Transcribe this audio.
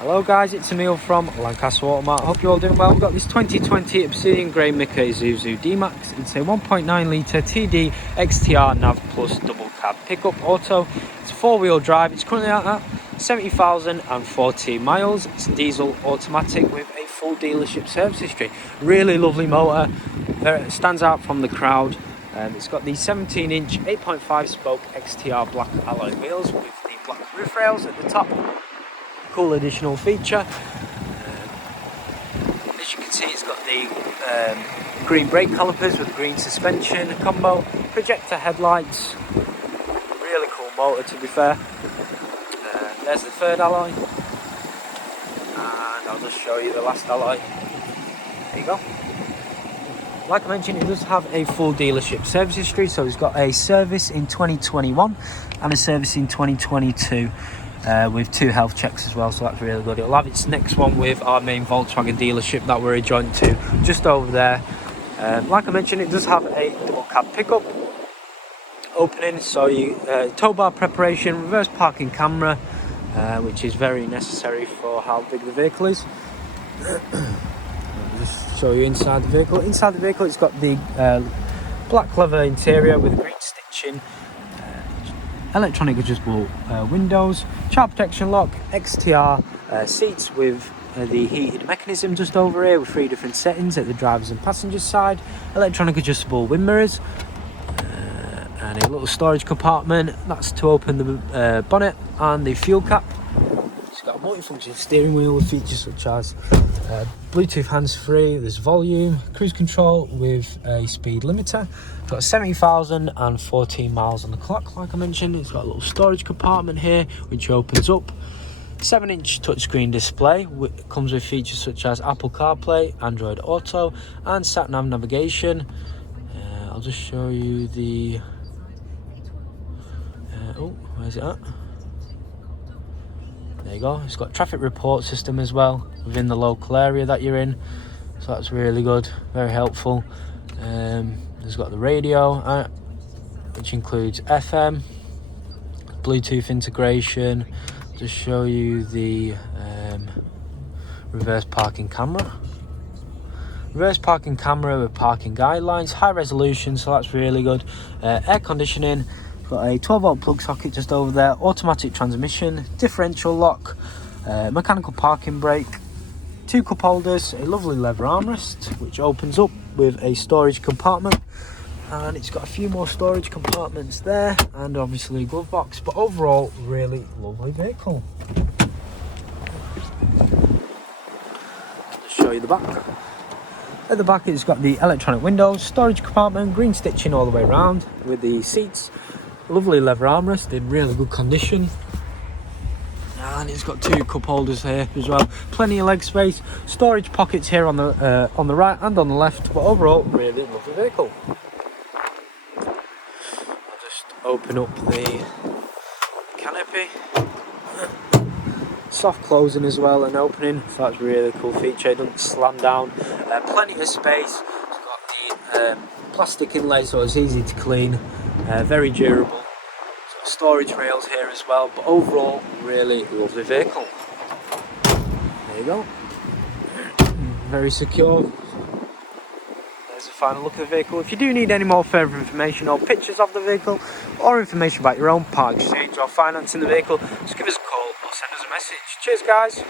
Hello guys, it's Emil from Lancaster Automart. Hope you're all doing well. We've got this 2020 Obsidian Grey Mica Isuzu D-Max. It's a 1.9 litre TD XTR Nav Plus double cab pickup auto. It's 4-wheel drive. It's currently at 70,014 miles. It's diesel automatic with a full dealership service history. Really lovely motor. It stands out from the crowd. It's got the 17-inch 8.5 spoke XTR black alloy wheels with the black roof rails at the top. Cool additional feature. As you can see, it's got the green brake calipers with green suspension combo, projector headlights. Really cool motor, to be fair. There's the third alloy, and I'll just show you the last alloy. There you go. Like I mentioned, it does have a full dealership service history, so it's got a service in 2021 and a service in 2022. With 2 health checks as well, so that's really good. It'll have its next one with our main Volkswagen dealership that we're adjoined to, just over there. Like I mentioned, it does have a double cab pickup opening, so you tow bar preparation, reverse parking camera, which is very necessary for how big the vehicle is. I'll just show you inside the vehicle. Inside the vehicle, it's got the black leather interior with green stitching. Electronic adjustable windows, child protection lock, XTR seats with the heated mechanism just over here with 3 different settings at the driver's and passenger's side, electronic adjustable wind mirrors, and a little storage compartment. That's to open the bonnet and the fuel cap. It's got a multifunction steering wheel with features such as Bluetooth hands-free, there's volume, cruise control with a speed limiter. It's got 70,014 miles on the clock, like I mentioned. It's got a little storage compartment here, which opens up. 7-inch touchscreen display. Comes with features such as Apple CarPlay, Android Auto, and sat-nav navigation. I'll just show you the... where's it at? There you go. It's got traffic report system as well within the local area that you're in, so that's really good, very helpful. There's got the radio, which includes FM, Bluetooth integration. Just show you the reverse parking camera. Reverse parking camera with parking guidelines, high resolution, so that's really good. Air conditioning. Got a 12-volt plug socket just over there, automatic transmission, differential lock, mechanical parking brake, 2 cup holders, a lovely leather armrest which opens up with a storage compartment, and it's got a few more storage compartments there, and obviously a glove box. But overall, really lovely vehicle. Just show you the back. At the back, it's got the electronic windows, storage compartment, green stitching all the way around with the seats. Lovely leather armrest in really good condition, and it's got 2 cup holders here as well. Plenty of leg space, storage pockets here on the right and on the left. But overall, really lovely vehicle. I'll just open up the canopy. Soft closing as well and opening, so that's a really cool feature. It doesn't slam down. Plenty of space. It's got the plastic inlay, so it's easy to clean. Very durable. So storage rails here as well, but overall, really lovely vehicle. There you go. Very secure. There's a final look at the vehicle. If you do need any more further information or pictures of the vehicle, or information about your own part exchange or financing the vehicle, just give us a call or send us a message. Cheers guys.